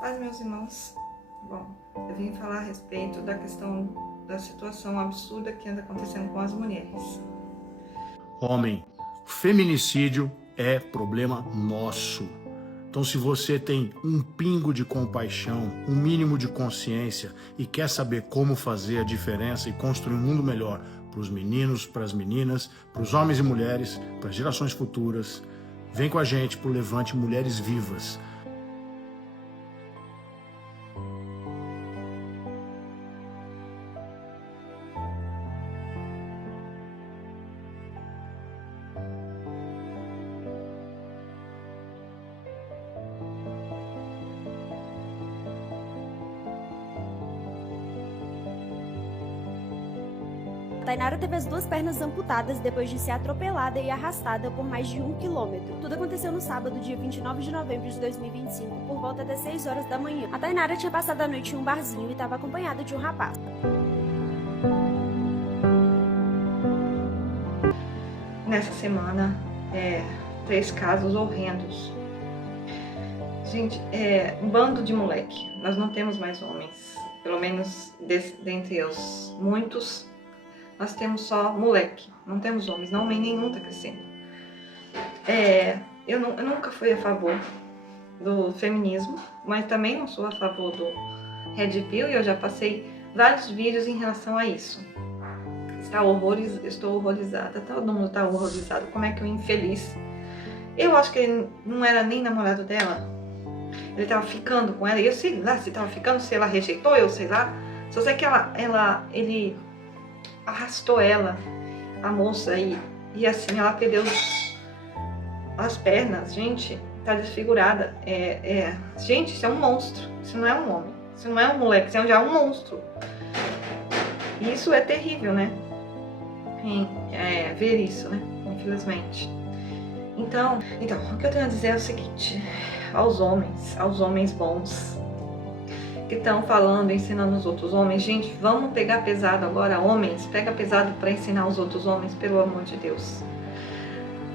Paz, meus irmãos. Bom, eu vim falar a respeito da questão da situação absurda que anda acontecendo com as mulheres. Homem, feminicídio é problema nosso. Então, se você tem um pingo de compaixão, um mínimo de consciência e quer saber como fazer a diferença e construir um mundo melhor para os meninos, para as meninas, para os homens e mulheres, para as gerações futuras, vem com a gente para o Levante Mulheres Vivas. Tainara teve as duas pernas amputadas depois de ser atropelada e arrastada por mais de 1 quilômetro. Tudo aconteceu no sábado, dia 29 de novembro de 2025, por volta das 6 horas da manhã. A Tainara tinha passado a noite em um barzinho e estava acompanhada de um rapaz. Nessa semana, 3 casos horrendos. Gente, um bando de moleque. Nós não temos mais homens. Pelo menos dentre os muitos, nós temos só moleque. Não temos homens. Não, homem nenhum tá crescendo. Eu nunca fui a favor do feminismo, mas também não sou a favor do Red Pill e eu já passei vários vídeos em relação a isso. Estou horrorizada, todo mundo está horrorizado. Como é que o infeliz... Eu acho que ele não era nem namorado dela. Ele estava ficando com ela, e eu sei lá se estava ficando, se ela rejeitou, eu sei lá. Só sei que ele arrastou ela, a moça, e assim ela perdeu as pernas. Gente, tá desfigurada. Gente, isso é um monstro. Isso não é um homem. Isso não é um moleque, isso já é um monstro. E isso é terrível, né? Ver isso, né? Infelizmente. Então, o que eu tenho a dizer é o seguinte: aos homens bons que estão falando, ensinando os outros homens, gente, vamos pegar pesado agora, homens, pega pesado para ensinar os outros homens, pelo amor de Deus.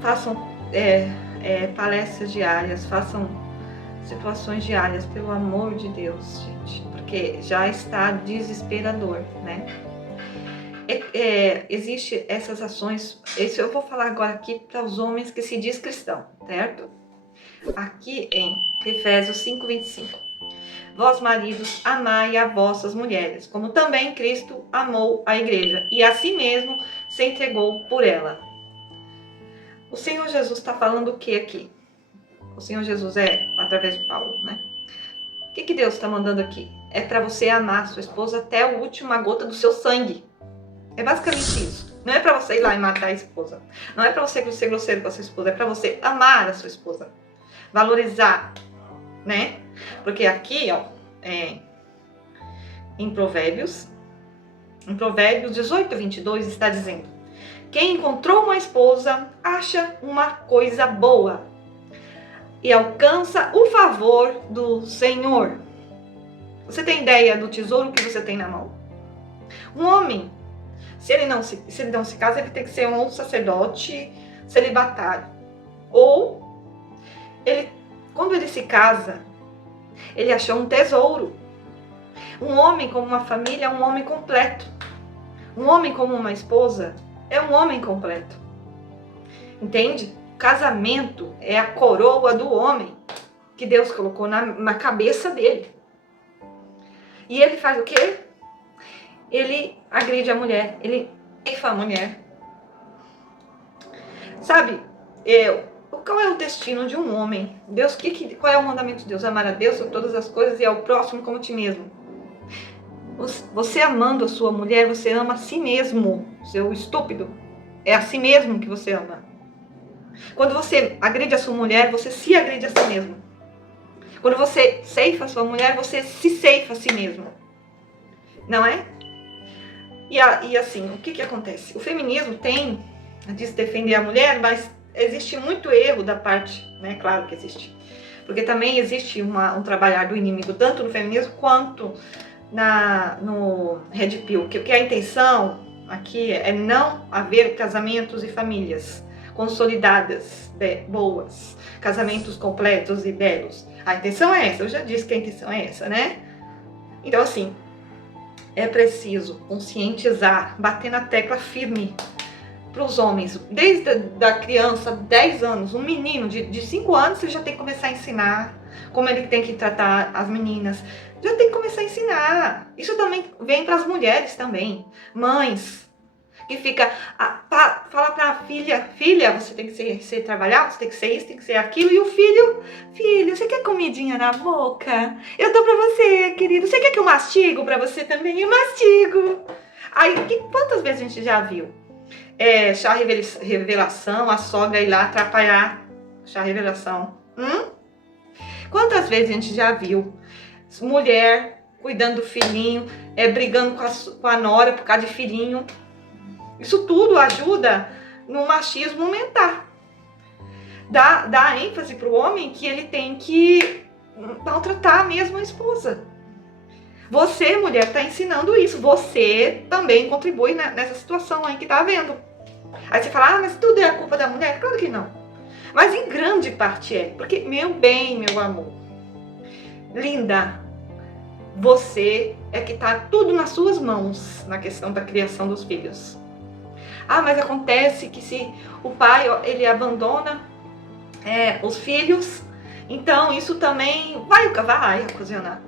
Façam palestras diárias, façam situações diárias, pelo amor de Deus, gente, porque já está desesperador, né? Existe essas ações, isso eu vou falar agora aqui para os homens que se diz cristão, certo? Aqui em Efésios 5:25. Vós, maridos, amai a vossas mulheres, como também Cristo amou a igreja e a si mesmo se entregou por ela. O Senhor Jesus está falando o que aqui? O Senhor Jesus através de Paulo, né? O que Deus está mandando aqui? É para você amar sua esposa até a última gota do seu sangue. É basicamente isso. Não é para você ir lá e matar a esposa. Não é para você ser grosseiro com a sua esposa. É para você amar a sua esposa. Valorizar, né? Porque aqui, em Provérbios 18:22 está dizendo: quem encontrou uma esposa acha uma coisa boa e alcança o favor do Senhor. Você tem ideia do tesouro que você tem na mão? Um homem, se ele não se casa, ele tem que ser um sacerdote celibatário. Ou, quando ele se casa, ele achou um tesouro. Um homem como uma família é um homem completo. Um homem como uma esposa é um homem completo. Entende? O casamento é a coroa do homem que Deus colocou na cabeça dele. E ele faz o quê? Ele agride a mulher, ele ceifa a mulher. Sabe, qual é o destino de um homem? Deus, qual é o mandamento de Deus? Amar a Deus sobre todas as coisas e ao próximo como a ti mesmo. Você amando a sua mulher, você ama a si mesmo, seu estúpido. É a si mesmo que você ama. Quando você agride a sua mulher, você se agride a si mesmo. Quando você ceifa a sua mulher, você se ceifa a si mesmo. Não é? E assim, o que acontece? O feminismo diz defender a mulher, mas existe muito erro da parte, né? Claro que existe. Porque também existe um trabalhar do inimigo, tanto no feminismo quanto no Red Pill. Que a intenção aqui é não haver casamentos e famílias. consolidadas, boas, casamentos completos e belos. A intenção é essa, eu já disse que a intenção é essa, né? Então, assim, é preciso conscientizar, bater na tecla firme para os homens, desde a criança, 10 anos, um menino de 5 anos, você já tem que começar a ensinar como ele tem que tratar as meninas, já tem que começar a ensinar. Isso também vem para as mulheres também, mães, que fica, fala para a filha, você tem que ser trabalhar, você tem que ser isso, tem que ser aquilo, e o filho, você quer comidinha na boca? Eu dou para você, querido, você quer que eu mastigo para você também? Eu mastigo. Aí, quantas vezes a gente já viu? Chá revelação, a sogra ir lá atrapalhar chá revelação. Quantas vezes a gente já viu mulher cuidando do filhinho, brigando com a nora por causa de filhinho? Isso tudo ajuda no machismo aumentar. Dá ênfase para o homem que ele tem que maltratar mesmo a esposa. Você, mulher, está ensinando isso. Você também contribui nessa situação aí que está havendo. Aí você fala, mas tudo é a culpa da mulher? Claro que não. Mas em grande parte é. Porque, meu bem, meu amor, linda, você é que está tudo nas suas mãos na questão da criação dos filhos. Mas acontece que se o pai ele abandona os filhos, então isso também vai ocasionar.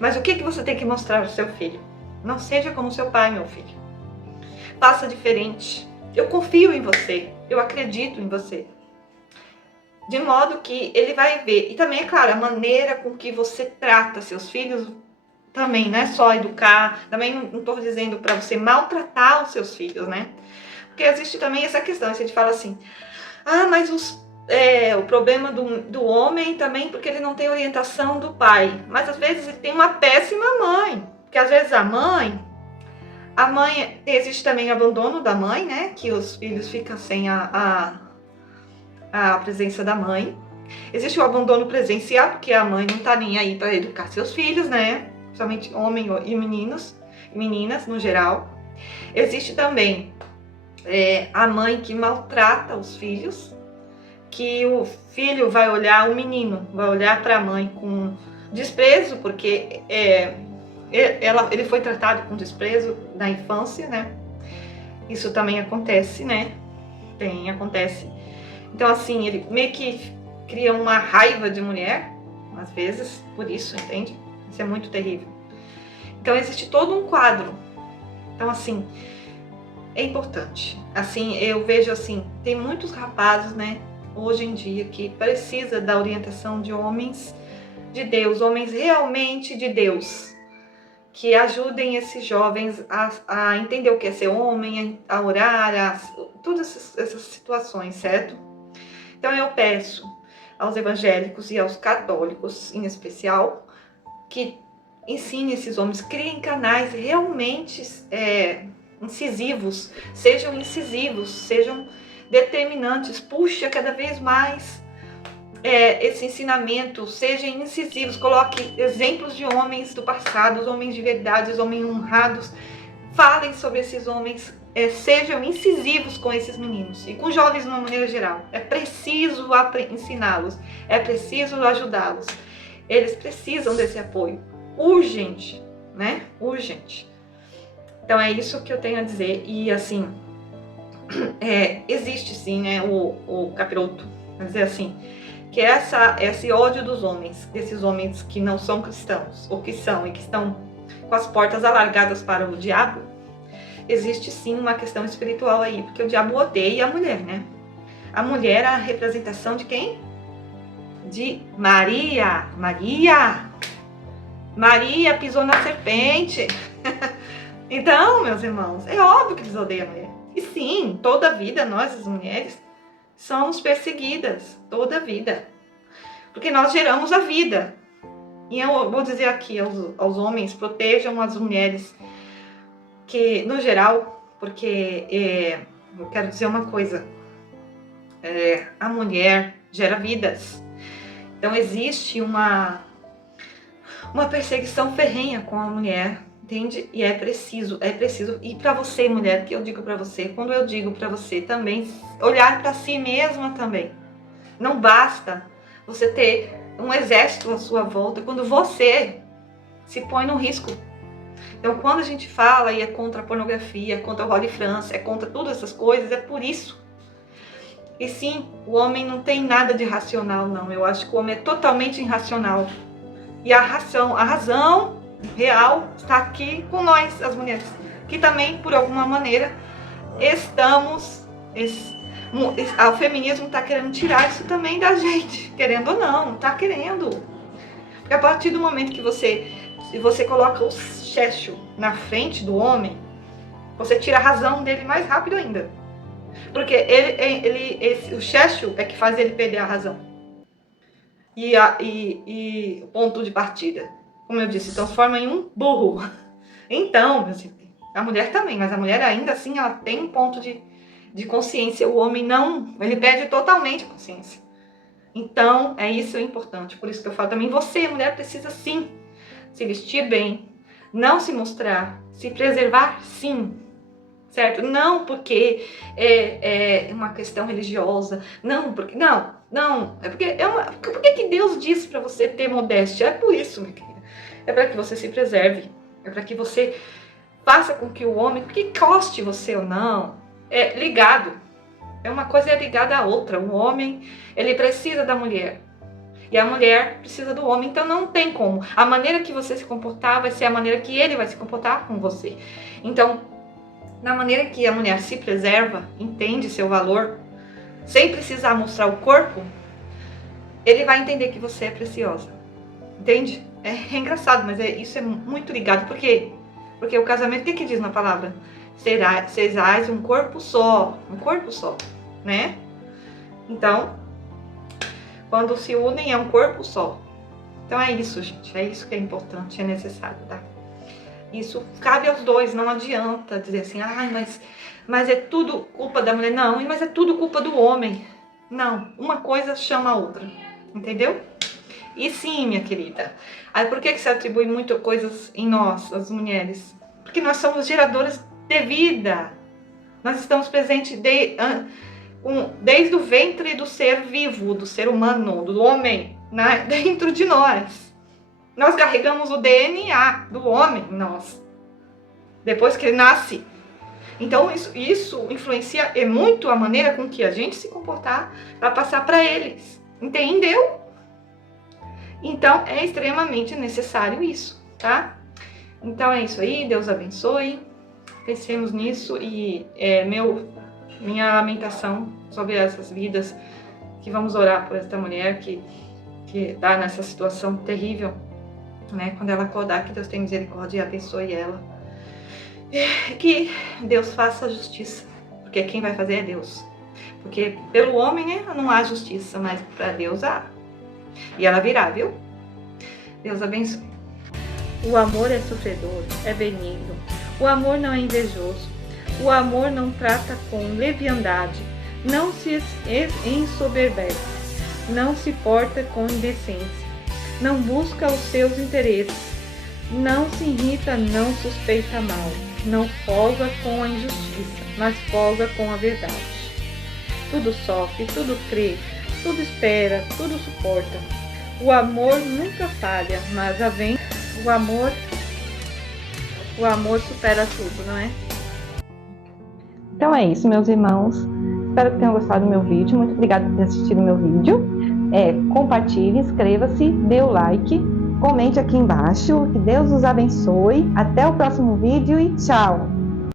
Mas o que você tem que mostrar ao seu filho? Não seja como seu pai, meu filho. Faça diferente. Eu confio em você. Eu acredito em você. De modo que ele vai ver. E também, é claro, a maneira com que você trata seus filhos também, não é só educar. Também não estou dizendo para você maltratar os seus filhos, né? Porque existe também essa questão. A gente fala assim, mas o problema do homem também porque ele não tem orientação do pai. Mas às vezes ele tem uma péssima mãe. Porque às vezes a mãe, existe também o abandono da mãe, né? Que os filhos ficam sem a presença da mãe. Existe o abandono presencial, porque a mãe não tá nem aí para educar seus filhos, né? Principalmente homens e meninas no geral. Existe também a mãe que maltrata os filhos, que o filho vai olhar, o menino vai olhar para a mãe com desprezo, porque ele foi tratado com desprezo na infância, né? Isso também acontece, né? Acontece. Então, assim, ele meio que cria uma raiva de mulher, às vezes, por isso, entende? Isso é muito terrível. Então, existe todo um quadro. Então, assim, é importante. Assim, eu vejo assim, tem muitos rapazes, né, hoje em dia, que precisa da orientação de homens de Deus, homens realmente de Deus, que ajudem esses jovens a entender o que é ser homem, a orar, todas essas situações, certo? Então eu peço aos evangélicos e aos católicos, em especial, que ensinem esses homens, criem canais realmente incisivos, sejam determinantes, puxa cada vez mais esse ensinamento, sejam incisivos, coloque exemplos de homens do passado, os homens de verdade, os homens honrados, falem sobre esses homens, sejam incisivos com esses meninos e com jovens de uma maneira geral. É preciso ensiná-los, é preciso ajudá-los, eles precisam desse apoio, urgente, né? Urgente. Então é isso que eu tenho a dizer. E assim, existe sim, né, o capiroto, vamos dizer assim, que é esse ódio dos homens, desses homens que não são cristãos, ou que são e que estão com as portas alargadas para o diabo. Existe sim uma questão espiritual aí, porque o diabo odeia a mulher, né? A mulher é a representação de quem? De Maria. Maria pisou na serpente. Então, meus irmãos, é óbvio que eles odeiam a mulher. E sim, toda a vida nós, as mulheres, somos perseguidas, toda a vida. Porque nós geramos a vida. E eu vou dizer aqui aos homens, protejam as mulheres, que no geral, porque eu quero dizer uma coisa, a mulher gera vidas. Então existe uma perseguição ferrenha com a mulher, Entende? E é preciso. E para você, mulher, que eu digo para você, quando eu digo para você também, olhar para si mesma também. Não basta você ter um exército à sua volta quando você se põe no risco. Então, quando a gente fala e é contra a pornografia, é contra o Holy France, é contra todas essas coisas, é por isso. E sim, o homem não tem nada de racional, não. Eu acho que o homem é totalmente irracional. E a razão real está aqui com nós, as mulheres, que também, por alguma maneira, o feminismo está querendo tirar isso também da gente, querendo ou não, está querendo. Porque a partir do momento que se você coloca o checho na frente do homem, você tira a razão dele mais rápido ainda. Porque o checho é que faz ele perder a razão. E o ponto de partida, como eu disse, transforma em um burro. Então, meus irmãos, a mulher também, mas a mulher ainda assim, ela tem um ponto de consciência. O homem não, ele perde totalmente a consciência. Então, é isso importante. Por isso que eu falo também, você, mulher, precisa sim se vestir bem, não se mostrar, se preservar sim, certo? Não porque é uma questão religiosa, não, é porque por que Deus disse para você ter modéstia? É por isso, minha querida. É para que você se preserve, é para que você faça com que o homem, que goste você ou não, é ligado. Uma coisa é ligada à outra. O homem, ele precisa da mulher. E a mulher precisa do homem. Então não tem como. A maneira que você se comportar vai ser a maneira que ele vai se comportar com você. Então, na maneira que a mulher se preserva, entende seu valor, sem precisar mostrar o corpo, ele vai entender que você é preciosa. Entende? É engraçado, mas isso é muito ligado. Por quê? Porque o casamento, o que diz na palavra? Sejais um corpo só, né? Então, quando se unem é um corpo só. Então é isso, gente, é isso que é importante, é necessário, tá? Isso cabe aos dois, não adianta dizer assim, mas é tudo culpa da mulher. Não, mas é tudo culpa do homem. Não, uma coisa chama a outra, entendeu? E sim, minha querida, aí por que se atribui muito coisas em nós, as mulheres? Porque nós somos geradoras de vida. Nós estamos presentes desde o ventre do ser vivo, do ser humano, do homem, né, dentro de nós. Nós carregamos o DNA do homem em nós, depois que ele nasce. Então isso influencia muito a maneira com que a gente se comportar para passar para eles. Entendeu? Então é extremamente necessário isso, tá? Então é isso aí, Deus abençoe. Pensemos nisso e minha lamentação sobre essas vidas, que vamos orar por esta mulher que está nessa situação terrível, né? Quando ela acordar, que Deus tenha misericórdia e abençoe ela. Que Deus faça justiça, porque quem vai fazer é Deus. Porque pelo homem, né, não há justiça, mas para Deus há. E ela virá, viu? Deus abençoe. O amor é sofredor, é benigno. O amor não é invejoso. O amor não trata com leviandade. Não se ensoberbece. Não se porta com indecência. Não busca os seus interesses. Não se irrita, não suspeita mal. Não folga com a injustiça, mas folga com a verdade. Tudo sofre, tudo crê, tudo espera, tudo suporta. O amor nunca falha, mas o amor supera tudo, não é? Então é isso, meus irmãos. Espero que tenham gostado do meu vídeo. Muito obrigada por ter assistido o meu vídeo. Compartilhe, inscreva-se, dê o like, comente aqui embaixo. Que Deus os abençoe. Até o próximo vídeo e tchau!